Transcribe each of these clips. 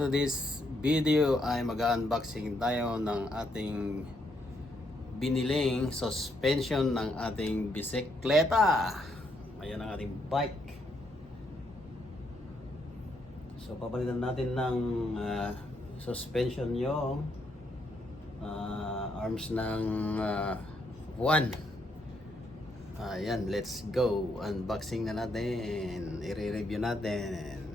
For this video ay mag-unboxing tayo ng ating biniling suspension ng ating bisikleta. Ayan ang ating bike. So papalitan natin ng suspension yung arms ng one. Ayan, let's go. Unboxing na natin. I-review natin.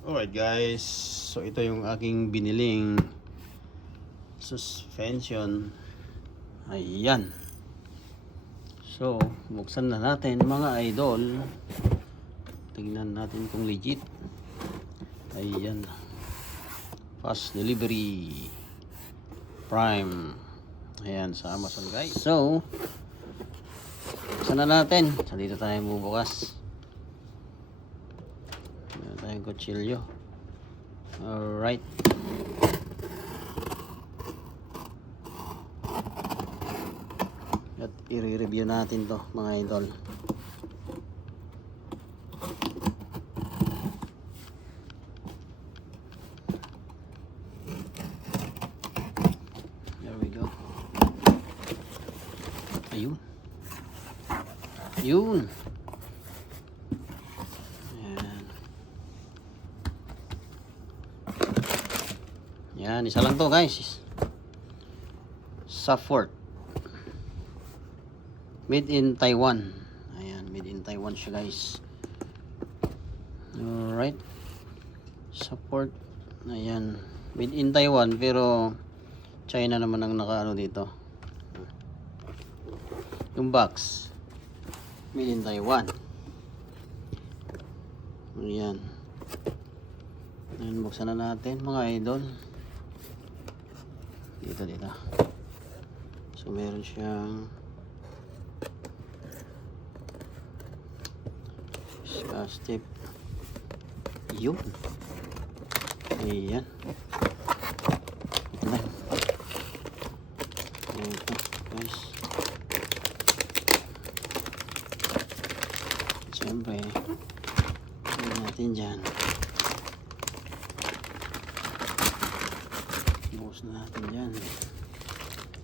Alright guys, so ito yung aking biniling suspension. Ayan. So, buksan na natin mga idol. Tingnan natin kung legit. Ayan. Fast delivery. Prime. Ayan, sa Amazon guys. So, buksan na natin. So, dito tayo bubukas. Tayong kutsilyo. Alright. At i-review natin to mga idol. There we go. Ayun. Ayun. Yan, isa lang to guys. Support. Made in Taiwan. Ayan, made in Taiwan siya guys. Alright. Support. Ayan, made in Taiwan pero China naman ang nakaano dito. Yung box made in Taiwan. Ayan. Ayan, buksan na natin mga idol. Dito. So meron siyang step. Yun. Ayan. Ito na. Ito guys. Siyempre tignan natin dyan. Bukas na natin dyan.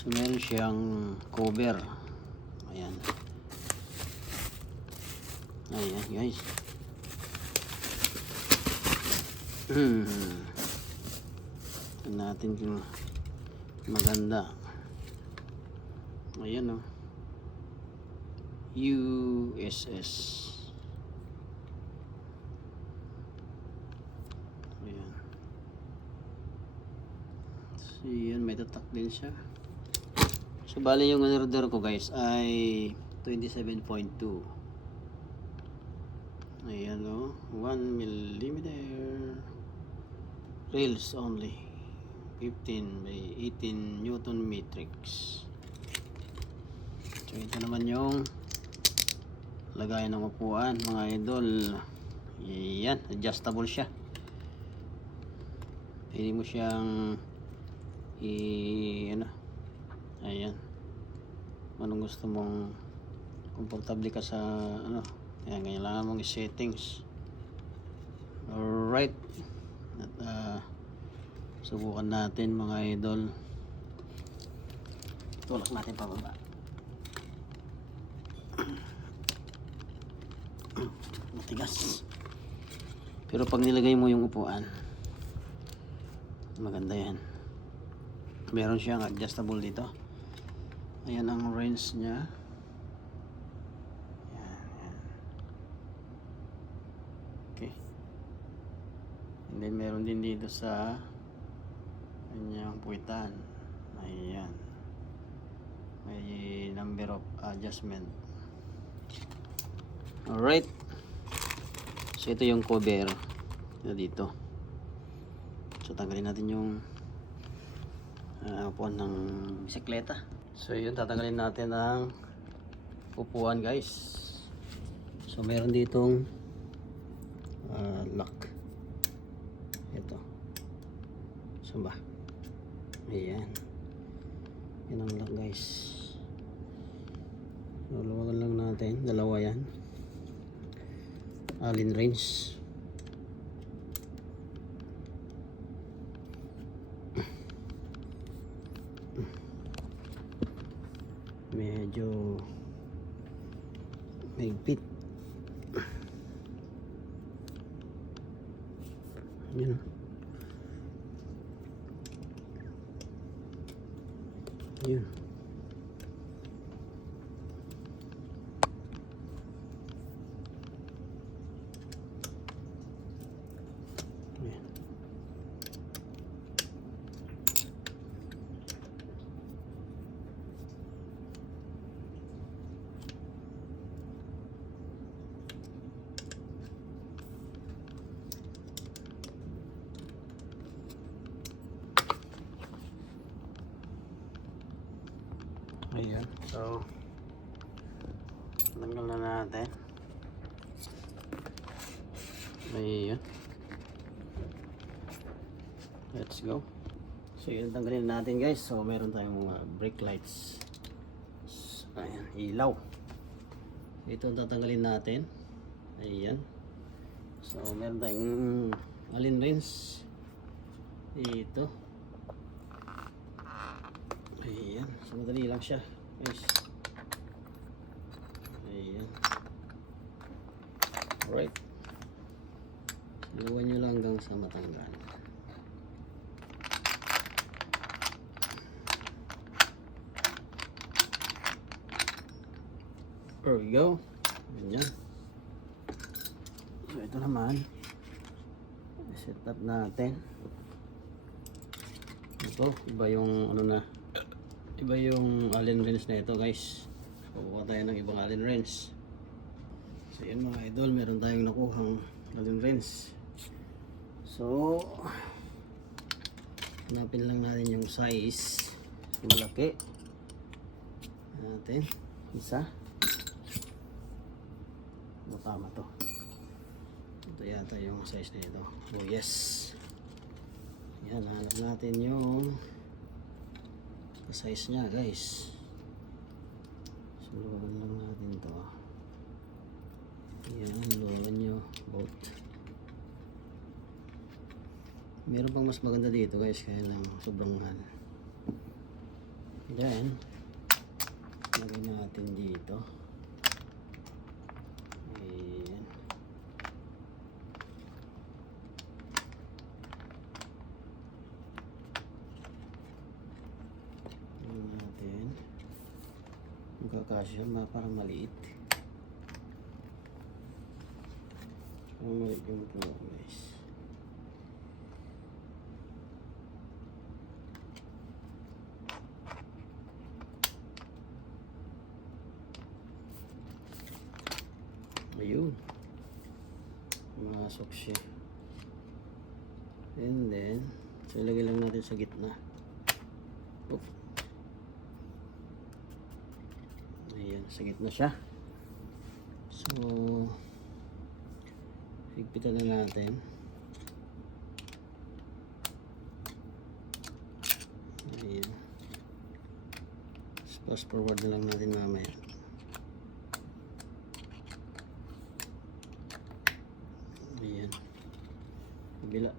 So meron siyang cover. Ayan. Ayan guys. Tignan natin kung maganda. Ayan o. USS. Ayan. So yan, may tatak din siya. So bali yung order ko guys ay 27.2. Ayan o, 1mm rails only, 15 by 18 Newton matrix. So ito naman yung lagayan ng upuan mga idol. Ayan, adjustable siya. Pwede mo siyang ayan, anong gusto mong komportable ka sa ayan, kailangan mong i-settings. Alright. At subukan natin mga idol. Tulak natin pababa. Matigas. Pero pag nilagay mo yung upuan, maganda yan. Meron siyang adjustable dito. Ayan ang range niya. Ayan. Okay. And then meron din dito sa kanyang puwitan. Ayan. May number of adjustment. Alright. So ito yung cover dito. So tanggalin natin yung upuan ng bisikleta. So yun, tatanggalin natin ang upuan guys. So meron ditong lock. Ito. So ba? Ayan. Yan ang lock guys. So luwagan lang natin. Dalawa yan. Allen wrench. medyo higpit. Yun. Yun. Ayan, so tanggal na natin. Ayan, let's go. So yun, tanggalin natin guys. So meron tayong mga brake lights. Ayan, ilaw. Ito ang tatanggalin natin. Ayan, so meron tayong allen wrench. Ito. Ayan, so madali lang siya guys. Ayan, alright, luwan nyo lang hanggang sa matanggal. There we go. Ganyan. So ito naman, set up natin. Ito, iba yung ano na, iba yung allen wrench na ito guys. Kukuha tayo ng ibang allen wrench. So yan mga idol, meron tayong nakuhang allen wrench. So hanapin lang natin yung size, yung laki natin. Isa, tama to. Ito yata yung size na ito. Oh yes, yan, hanap natin yung size nya guys. Suluhan lang natin to. Yan, luwan nyo both. Meron pang mas maganda dito guys, kaya lang sobrang mahal. Then lagay natin dito. Ayan. Magkakasya, parang maliit. Parang maliit yung ito guys. Ayun, masok siya. And then so ilagay lang natin sa gitna. Oop. Ayan, sa gitna siya. So higpitan na natin. Ayan, fast forward na lang natin mamaya. Ayan, kabila.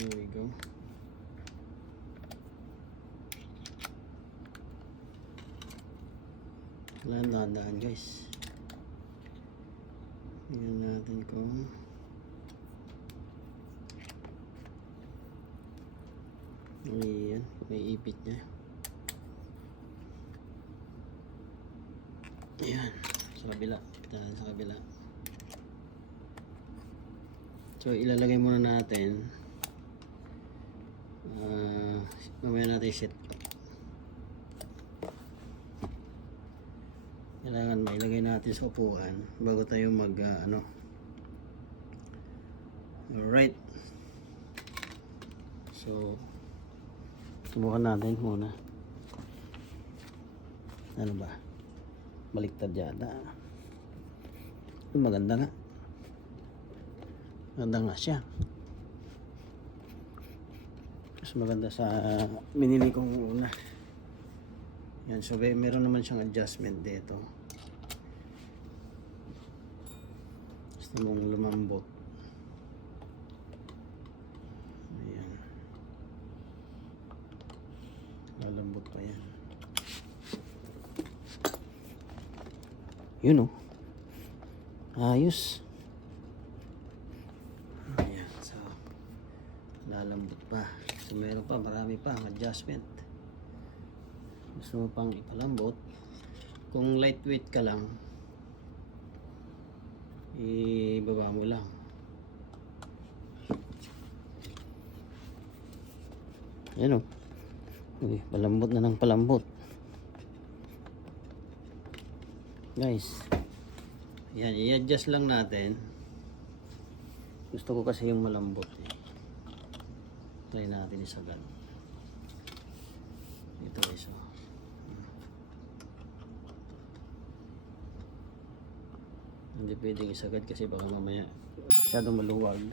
There we go. Dahan-dahan guys. Tingnan natin kung ayan, may ipit niya. Ayan, sa kabila. Dahan sa kabila. So ilalagay muna natin. Mamaya natin set. Kailangan mailagay natin sa upuan bago tayo mag ano. Alright, so subukan natin muna. Ano ba, baliktad yata. Maganda nga, maganda nga siya. Mas maganda sa binili kong una. Yan, so meron naman siyang adjustment dito. Gusto mong lumambot. malambot pa yan. Yun oh. Ayos. Ayan, so lalambot pa. So meron pa, marami pa ang adjustment. Gusto mo pang ipalambot, kung lightweight ka lang, ibaba mo lang. Ayan o. Uy, palambot na ng palambot. Guys. Ayan, i-adjust lang natin. Gusto ko kasi yung malambot eh. Try natin isagad. Ito guys o. Hindi pwedeng isagad kasi baka mamaya masyadong maluwag.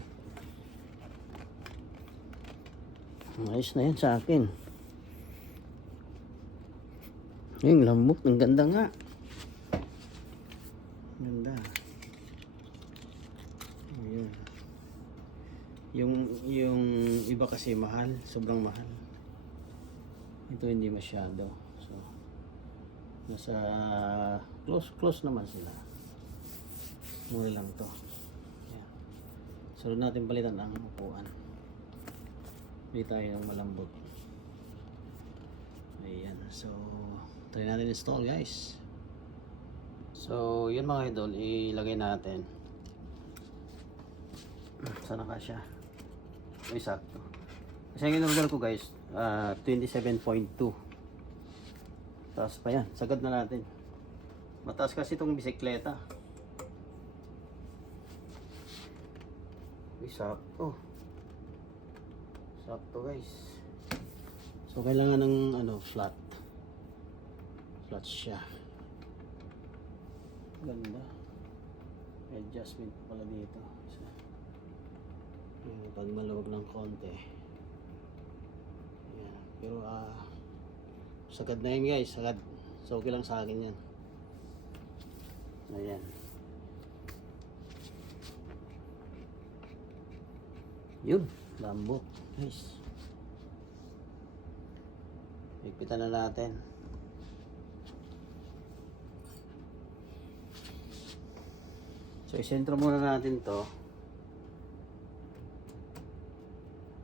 Ayos na yan sa akin. Yung lambot, ang ganda nga. Ganda. Ayun. Yung iba kasi mahal, sobrang mahal. Ito hindi masyado. So nasa close naman sila. Mura lang to. Ayan. Sunod natin palitan ang upuan. Hindi tayo ng malambot. Ayan. So try natin install guys. So yun mga idol, ilagay natin. Sana ka siya. May sakto. Kasi ang in-order ko guys, 27.2. Taas pa yan. Sagad na natin. Mataas kasi itong bisikleta. Sakto. Sakto guys. So kailangan ng flat. Flat siya. Ganda. Adjustment pala dito. So, pag maluwag ng konti. Ayan. Pero sagad na yun guys. Sagad. So okay lang sa akin yan. Ayan. Yun, lambot. Nice. Higpitan na natin. So, isentro muna natin to.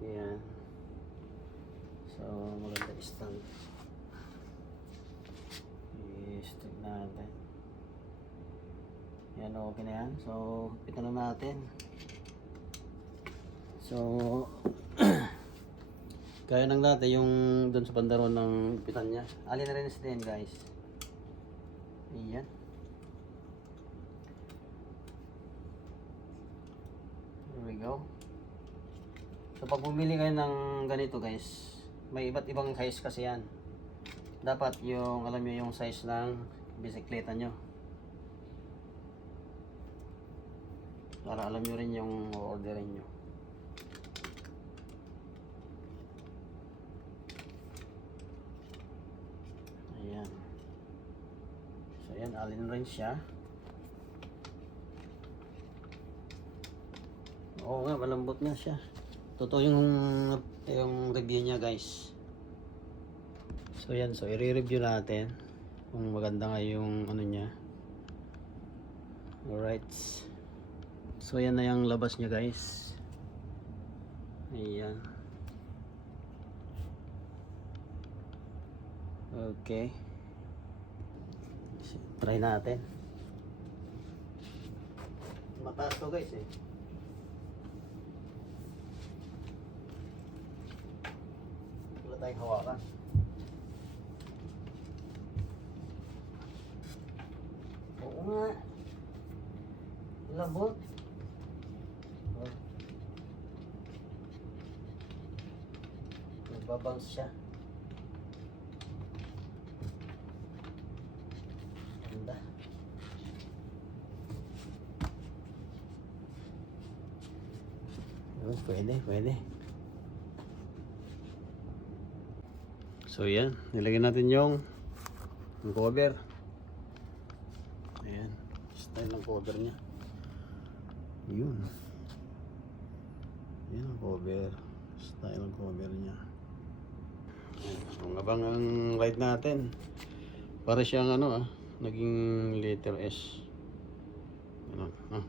Ayan. So, maganda stand. I-stick natin. Ayan, okay na yan. So, higpitan na natin. So, kaya nang dati yung doon sa bandaron ng pitan niya. Alin na rin din guys. Ayan. There we go. So pag bumili kayo ng ganito guys, may iba't ibang size kasi yan. Dapat yung alam nyo yung size ng bisikleta nyo. Para alam nyo rin yung orderin nyo. Ayan. So ayan, alin rin siya. Oo nga, malambot nga siya. Totoo yung review niya guys. So ayan, so i-review natin kung maganda nga yung niya. Alright. So ayan na yung labas niya guys. Ayan. Okay. Try natin. Mataas to guys eh. Wala tayong hawakan. Oo nga. Lambot. Nagbabounce siya. Ganda. Pwede. So yan, nilagyan natin yung cover. Ayan, style ng cover niya. Yun. Yan ang cover. Style ng cover niya. Ayan, mga Abang ang ride natin. Para siyang ano naging letter S. Ganun,